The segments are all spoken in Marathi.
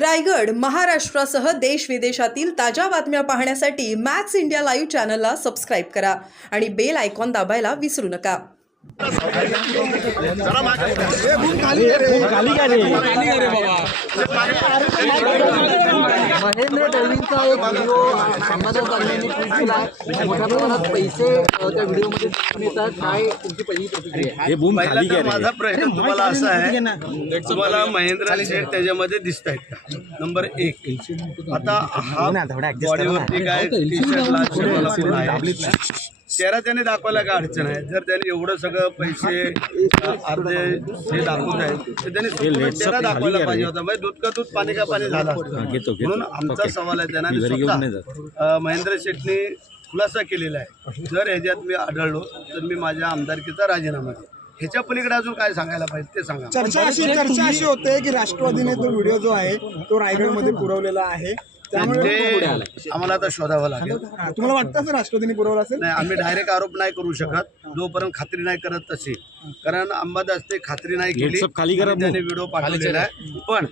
रायगड महाराष्ट्रासह देश विदेशातील ताज्या बातम्या पाहण्यासाठी मॅक्स इंडिया लाईव्ह चॅनलला सबस्क्राइब करा आणि बेल आयकॉन दाबायला विसरू नका। महेंद्र टेलविंगचा एक व्हिडिओ समाजात आणल्याने मोठ्या प्रमाणात पैसे त्या व्हिडिओमध्ये दिसून येतात। काय तुमची पहिली प्रतिक्रिया? हे बूम खाली गेले। माझा प्रश्न तुम्हाला असा आहे, तुम्हाला महेंद्र शेठ त्याच्यामध्ये दिसत आहेत का? नंबर 1, आता हा बॉडीवरती काय टी-शर्ट आहे, चेहरा त्याने दाखवायला काय अडचण आहे? जर त्याने एवढं सगळं पैसे अर्धे हे दाखवत आहेत तर त्याने चेहरा दाखवायला पाहिजे होता। म्हणजे दूध का दूध पाणी का पाणी झाला असतं। म्हणून आमचा सवाल आहे, त्यांना महेंद्र शेठने खुलासा केलेला आहे, जर ह्याच्यात मी आढळलो तर मी माझ्या आमदारकीचा राजीनामा देईन। ह्याच्या पलीकडे अजून काय सांगायला पाहिजे ते सांगा। चर्चा अशी होते की राष्ट्रवादीने तो व्हिडिओ जो आहे तो रायगडमध्ये पुरवलेला आहे, त्यामुळे आम्हाला आता शोधावं लागेल। तुम्हाला वाटतं असं राष्ट्रवादीने पुरवला असेल? नाही, आम्ही डायरेक्ट आरोप नाही करू शकत जोपर्यंत खात्री नाही करत तशी, कारण अंबादासने खात्री नाही केली, त्याने व्हिडिओ पाठवलेला आहे। पण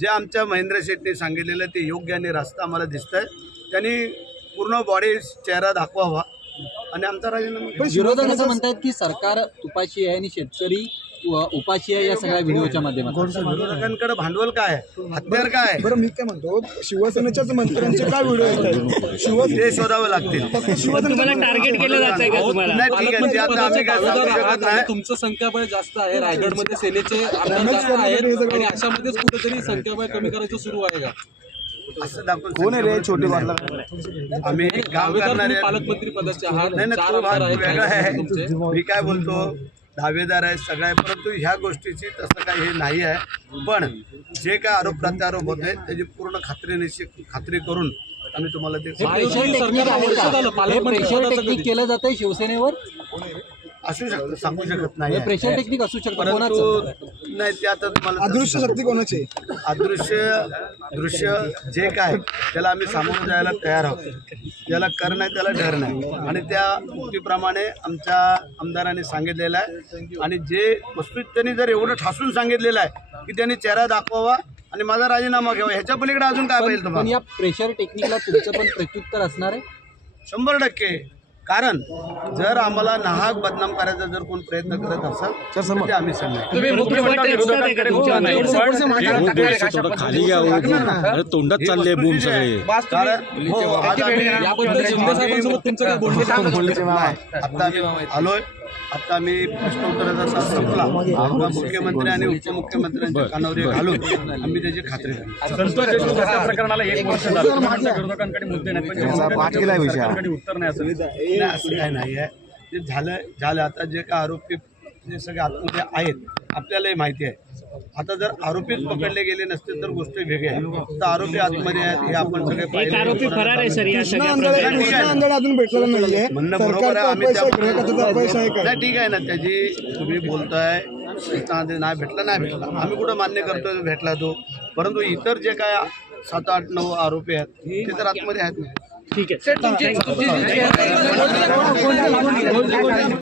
जे आमच्या महेंद्र शेठने सांगितलेलं ते योग्य आणि रास्ता आम्हाला दिसत आहे। त्यांनी पूर्ण बॉडी चेहरा दाखवावा आणि आमचा राजीनामा। विरोधक असं म्हणतात की सरकार तुपाशी आहे आणि शेतकरी उपाशी आहे या सगळ्या व्हिडिओच्या माध्यमातून। विरोधकांकडे भांडवल काय आहे, हत्यार काय आहे? बरं, मी काय म्हणतो, शिवसेनेच्याच मंत्र्यांचे काय व्हिडिओ येतात ते शोधावं लागतील। टार्गेट केलं जात आहे का तुम्हाला? नाही, ठीक आहे, ते आता आम्ही काय सांगू शकत नाही। तुमचं संख्याबळ जास्त आहे, रायगडमध्ये सेनेचे आमदार जास्त आहेत आणि अशामध्येच कुठेतरी संख्याबळ कमी करायचं सुरू आहे का? असं दाखवून कोण आहे रे छोटे बादला? आम्ही काम करणारे पालकमंत्री पदाचे आहात, नाही, तो भाग वेगळा आहे। मी काय बोलतो, दावेदार आहे सगळं आहे, परंतु ह्या गोष्टीची तसं काही हे नाही आहे। पण जे काय आरोप प्रत्यारोप होत आहेत त्याची पूर्ण खात्री करून आम्ही तुम्हाला ते प्रेशर टेक्निक केलं जात आहे शिवसेनेवर, असू शकतं, सांगू शकत नाही। प्रेशर टेक्निक असू शकतं, परंतु नाही, ते आता तुम्हाला अदृश्य शक्ती कोणाची? दृश्य जे काय त्याला आम्ही सामोरं जायला तयार आहोत। ज्याला कर नाही त्याला डर नाही, आणि त्या उक्तीप्रमाणे आमच्या आमदारांनी सांगितलेलं आहे। आणि जे वस्तू त्यांनी जर एवढं ठासून सांगितलेलं आहे की त्यांनी चेहरा दाखवावा आणि माझा राजीनामा घ्यावा, ह्याच्या पलीकडे अजून काय पाहिजे पण तुम्हाला? या प्रेशर टेक्निकला तुमचं पण प्रत्युत्तर असणार आहे? 100%। कारण जर आम्हाला नाहक बदनाम करायचा जर कोण प्रयत्न करत असाल तर ते आम्ही सांगणार। खाली घ्या, तोंडात चालले बूम सगळे। आता आम्ही आलोय, आता आम्ही प्रश्नोत्तराचा तास संपला, मुख्यमंत्री आणि उपमुख्यमंत्र्यांच्या कानावर घालून आम्ही त्याची खात्री करतो। प्रकरणाला 1 वर्ष झालं, विरोधकांकडे मुद्दे नाहीत, उत्तर नाही असं काय नाही आहे। ते झालं आता जे काय आरोपी जे सगळे आतमध्ये आहेत आपल्यालाही माहिती आहे। आता जर आरोपीच पकडले गेले नसते तर गोष्ट वेगळी आहे, तर आरोपी आतमध्ये आहेत हे आपण सगळे पाहिले। आरोपी फरार आहे सर या सगळ्या अजून भेटलेला नाहीये, म्हणणं बरोबर आहे, आम्ही पैसा आहे का? नाही, ठीक आहे ना, त्याची तुम्ही बोलताय नाही भेटला, आम्ही कुठं मान्य करतोय भेटला तो, परंतु इतर जे काय 7, 8, 9 आरोपी आहेत ते तर आतमध्ये आहेत ना। ठीक आहे।